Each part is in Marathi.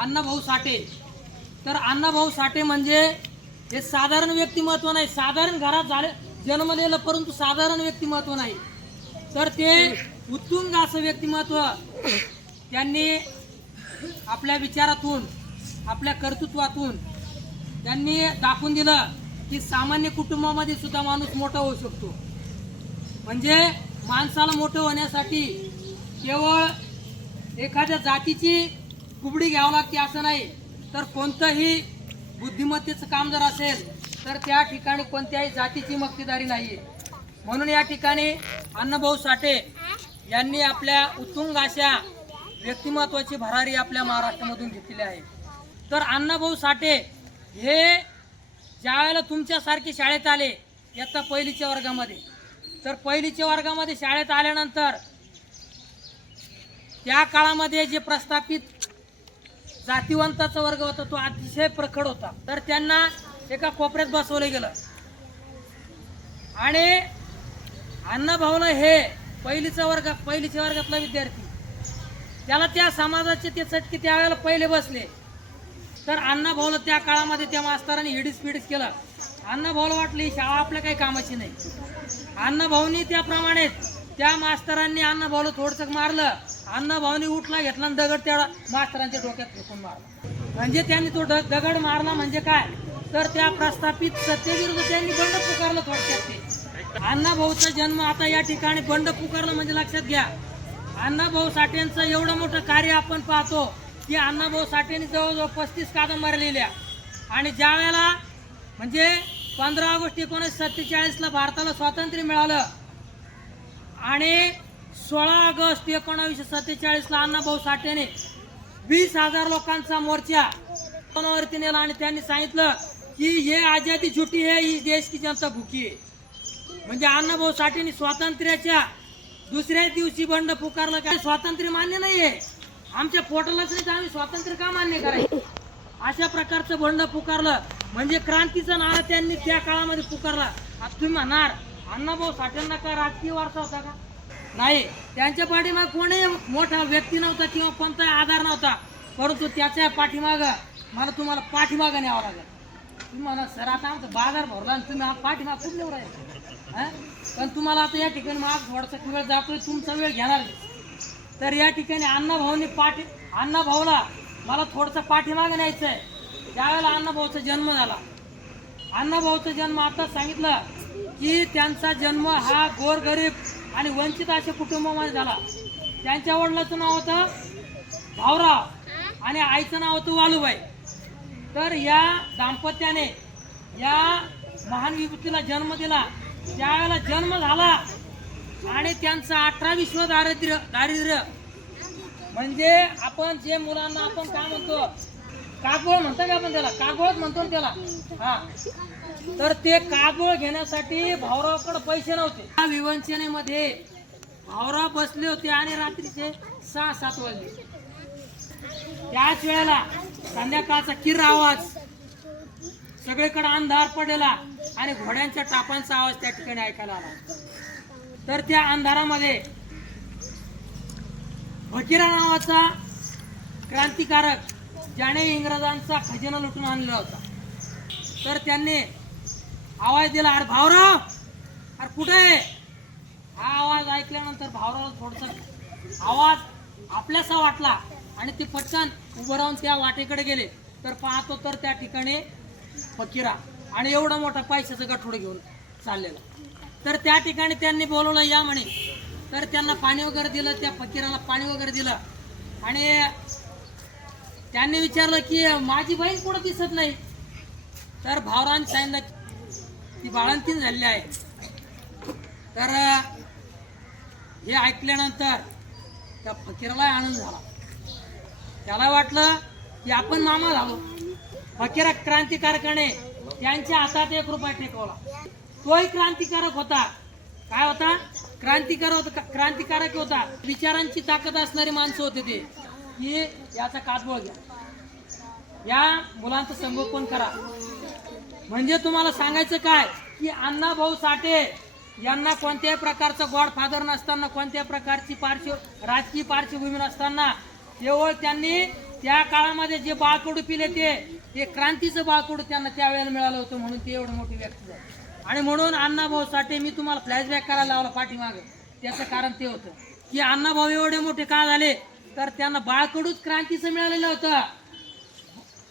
अण्णाभाऊ साठे. तर अण्णाभाऊ साठे म्हणजे हे साधारण व्यक्तिमत्व नाही, साधारण घरात जन्मलेलं परंतु साधारण व्यक्तिमत्व नाही, तर ते उत्तुंग असं व्यक्तिमत्व त्यांनी आपल्या विचारातून आपल्या कर्तृत्वातून त्यांनी दाखवून दिलं की सामान्य कुटुंबामध्ये सुद्धा माणूस मोठा होऊ शकतो. म्हणजे माणसाला मोठं होण्यासाठी केवळ एखाद्या जातीची कुबडी घ्यावं लागते असं नाही, तर कोणतंही बुद्धिमत्तेचं काम जर असेल तर त्या ठिकाणी कोणत्याही जातीची मक्तेदारी नाही. म्हणून या ठिकाणी अण्णाभाऊ साठे यांनी आपल्या उत्तुंग अशा व्यक्तिमत्वाची भरारी आपल्या महाराष्ट्रामधून घेतलेली आहे. तर अण्णाभाऊ साठे हे ज्या वेळेला तुमच्यासारखे शाळेत आले इयत्ता पहिलीच्या वर्गामध्ये, तर पहिलीच्या वर्गामध्ये शाळेत आल्यानंतर त्या काळामध्ये जे प्रस्थापित जातीवंताचा वर्ग होता तो अतिशय प्रखर होता. तर त्यांना एका कोपऱ्यात बसवलं गेलं आणि अण्णाभाऊला हे पहिलीच्या वर्गातला विद्यार्थी, त्याला त्या समाजाचे ते चटके त्यावेळेला पहिले बसले. तर अण्णाभाऊला त्या काळामध्ये त्या मास्तरांनी हिडीस फिडीस केलं. अण्णाभाऊला वाटली ही शाळा आपल्या काही कामाची नाही. अण्णाभाऊनी त्याप्रमाणे त्या मास्तरांनी अण्णाभाऊला थोडंसं मारलं. अण्णाभाऊनी उठला घेतला आणि दगड त्या मास्तरांच्या डोक्यात फेकून मारला. म्हणजे त्यांनी तो दगड मारला म्हणजे काय, तर त्या प्रस्थापित सत्तेविरुद्ध त्यांनी बंड पुकारलं. थोडक्यात ते अण्णाभाऊचा जन्म आता या ठिकाणी बंड पुकारलं म्हणजे लक्षात घ्या. अण्णाभाऊ साठेंचं एवढं मोठं कार्य आपण पाहतो की अण्णाभाऊ साठेंनी जवळजवळ 35 कादंबऱ्या लिहिल्या. आणि ज्या वेळेला म्हणजे 15 ऑगस्ट 1947ला भारताला स्वातंत्र्य मिळालं आणि 16 ऑगस्ट 1947ला अण्णाभाऊ साठेने 20,000 लोकांचा मोर्चा वरती नेला आणि त्यांनी सांगितलं की ये आजादी झुटी है, इस देश की जनता भुकी है. म्हणजे अण्णाभाऊ साठेने स्वातंत्र्याच्या दुसऱ्या दिवशी बंड पुकारलं. काय स्वातंत्र्य मान्य नाहीये, आमच्या पोटालाच नाही तर आम्ही स्वातंत्र्य का मान्य करायचं, अशा प्रकारचं बंड पुकारलं. म्हणजे क्रांतीचा नारा त्यांनी त्या काळामध्ये पुकारला. आता तुम्ही म्हणणार अण्णाभाऊ साठेंना का राजकीय वारसा होता का? नाही, त्यांच्या पाठीमागे कोणी मोठा व्यक्ती नव्हता किंवा कोणताही आधार नव्हता, परंतु त्याच्या पाठीमागं मला तुम्हाला पाठीमागं न्यावं लागेल. तुम्ही म्हणा सर आता आमचा बाजार भरला आणि तुम्ही पाठीमाग खूप नेऊ राहिले, पण तुम्हाला आता या ठिकाणी माग थोडासा वेळ जातोय, तुमचा वेळ घेणार. तर या ठिकाणी अण्णाभाऊला मला थोडंसं पाठीमागं न्यायचं आहे. त्यावेळेला अण्णाभाऊचा जन्म झाला. अण्णाभाऊचा जन्म आता सांगितलं की त्यांचा जन्म हा गोरगरीब आणि वंचित अशा कुटुंबामध्ये झाला. त्यांच्या वडिलाचं नाव होतं भाऊराव आणि आईचं नाव होतं वालूबाई. तर या दाम्पत्याने या महान विभूतीला जन्म दिला. त्यावेळेला जन्म झाला आणि त्यांचं 18 विश्व दारिद्र्य म्हणजे आपण जे मुलांना आपण काय म्हणतो कागोळ म्हणतो का आपण, त्याला कागोळच म्हणतो त्याला. हा, तर ते कागोळ घेण्यासाठी भाऊरावकडे पैसे नव्हते. त्या विवंचनेमध्ये भाऊराव बसले होते आणि रात्रीचे 6-7 वाजले. त्याच वेळेला संध्याकाळचा किर्र आवाज, सगळीकडे अंधार पडलेला आणि घोड्यांच्या टापांचा आवाज त्या ठिकाणी ऐकायला आला. तर त्या अंधारामध्ये फकीरा नावाचा क्रांतिकारक, ज्याने इंग्रजांचा खजिना लुटून आणलेला होता, तर त्यांनी आवाज दिला, अरे भाऊराव, अरे कुठे आहे? हा आवाज ऐकल्यानंतर भाऊराव थोडासा आवाज आपल्यासा वाटला आणि ते पटकन उभं राहून त्या वाटेकडे गेले. तर पाहतो तर त्या ठिकाणी फकीरा आणि एवढा मोठा पैशाचा गठोडा घेऊन चाललेला. तर त्या ठिकाणी त्यांनी बोलवलं या म्हणे. तर त्यांना पाणी वगैरे दिलं, त्या फकीराला पाणी वगैरे दिलं आणि त्यांनी विचारलं की माझी बहीण कुठं दिसत नाही. तर भाऊरावांनी सांगितलं ती बाळंतीण झालेली आहे. तर हे ऐकल्यानंतर त्या फकीराला आनंद झाला. त्याला वाटलं की आपण मामा झालो. फकीरा क्रांतिकारकाने त्यांच्या हातात 1 रुपया टेकवला. तोही क्रांतिकारक होता. काय होता? क्रांतिकारक होता. विचारांची ताकद असणारी माणसं होते ते, की याचा कातबोळ घ्या, या मुलांचं संगोपन करा. म्हणजे तुम्हाला सांगायचं काय की अण्णाभाऊ साठे यांना कोणत्याही प्रकारचं गॉडफादर नसताना, कोणत्याही प्रकारची राजकीय पार्श्वभूमी नसताना केवळ त्यांनी त्या काळामध्ये जे बाळकडू पिले ते क्रांतीचं बाळकडू त्यांना त्यावेळेला मिळालं होतं, म्हणून ते एवढे मोठे व्यक्ती झाले. आणि म्हणून अण्णाभाऊ साठे, मी तुम्हाला फ्लॅशबॅक करायला लावला पाठीमागे, त्याचं कारण ते होतं की अण्णाभाऊ एवढे मोठे का झाले, तर त्यांना बाळकडूच क्रांतीचं मिळालेलं होतं.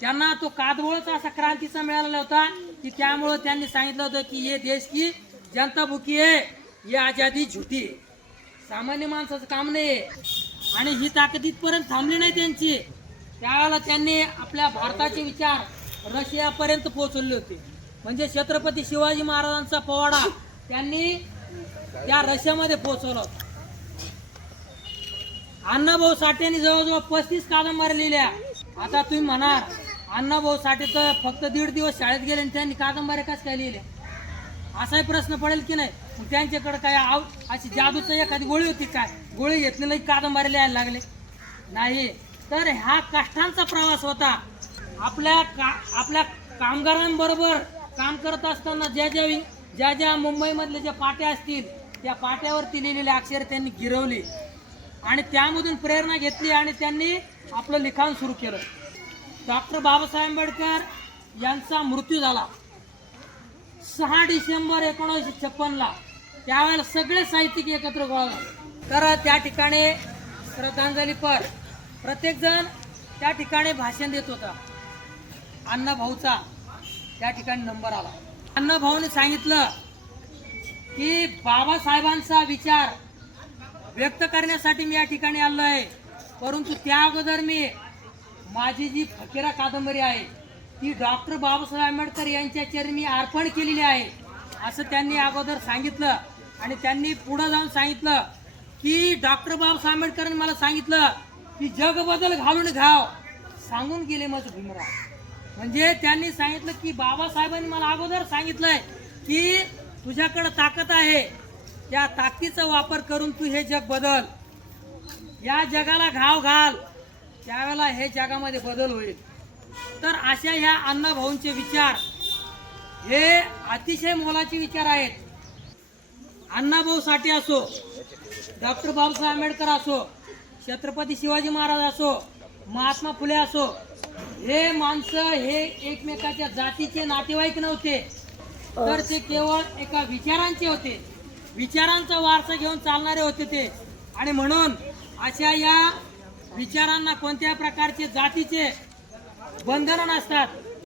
त्यांना तो कादवळच असा क्रांतीचा मिळालेला होता की त्यामुळं त्यांनी सांगितलं होतं की ये देश की जनता भुकी आहे, ये आजादी झुटी. सामान्य माणसाचं काम नाही. आणि ही ताकद इथपर्यंत थांबली नाही त्यांची. त्यावेळेला त्यांनी आपल्या भारताचे विचार रशियापर्यंत पोहोचवले होते. म्हणजे छत्रपती शिवाजी महाराजांचा पोवाडा त्यांनी त्या रशियामध्ये पोहोचवला होता. अण्णाभाऊ साठेंनी जवळजवळ 35 कादंबऱ्या लिहिल्या. आता तुम्ही म्हणा अण्णाभाऊ साठे तर फक्त 1.5 दिवस शाळेत गेले आणि त्यांनी कादंबऱ्या कस काय लिहिल्या, असाही प्रश्न पडेल की नाही. त्यांच्याकडे काय अशी जादूचं एखादी गोळी होती काय, गोळी घेतलेलं कादंबऱ्या लिहायला लागले नाही. तर हा कष्टांचा प्रवास होता. आपल्या कामगारांबरोबर काम करत असताना ज्या ज्या मुंबईमधले ज्या पाट्या असतील त्या पाट्यावरती लिहिलेले अक्षर त्यांनी गिरवली आणि त्यामधून प्रेरणा घेतली आणि त्यांनी आपलं लिखाण सुरू केलं. डॉक्टर बाबासाहेब आंबेडकर यांचा मृत्यू झाला 6 डिसेंबर 1956ला. त्यावेळेला सगळे साहित्यिक एकत्र गोळा झाले. तर त्या ठिकाणी श्रद्धांजलीपर प्रत्येकजण त्या ठिकाणी भाषण देत होता. अण्णाभाऊचा त्या ठिकाणी नंबर आला. अण्णाभाऊने सांगितलं की बाबासाहेबांचा विचार व्यक्त करण्यासाठी मी या ठिकाणी आलो आहे, परंतु त्या अगोदर मी माझी जी फकीरा कादंबरी आहे ती डॉक्टर बाबासाहेब आंबेडकर यांच्या चरणी अर्पण केलेली आहे असं त्यांनी अगोदर सांगितलं. आणि त्यांनी पुढे जाऊन सांगितलं की डॉक्टर बाबासाहेब आंबेडकरांनी मला सांगितलं की जग बदल घालून घाव सांगून गेले माझं भीमराव. म्हणजे त्यांनी सांगितलं की बाबासाहेबांनी मला अगोदर सांगितलंय की तुझ्याकडे ताकद आहे, या ताकदीचा वापर करून तू हे जग बदल, या जगाला घाव घाल, त्यावेळेला हे जगामध्ये बदल होईल. तर अशा या अण्णाभाऊंचे विचार हे अतिशय मोलाचे विचार आहेत. अण्णाभाऊ साठे असो, डॉक्टर बाबासाहेब आंबेडकर असो, छत्रपती शिवाजी महाराज असो, महात्मा फुले असो, हे माणसं हे एकमेकाच्या जातीचे नातेवाईक नव्हते, तर ते केवळ एका विचारांचे होते. विचारांचा वारसा घेऊन चालणारे होते ते. आणि म्हणून अशा या विचारांना कोणत्या प्रकारचे जातीचे बंधन नसतात.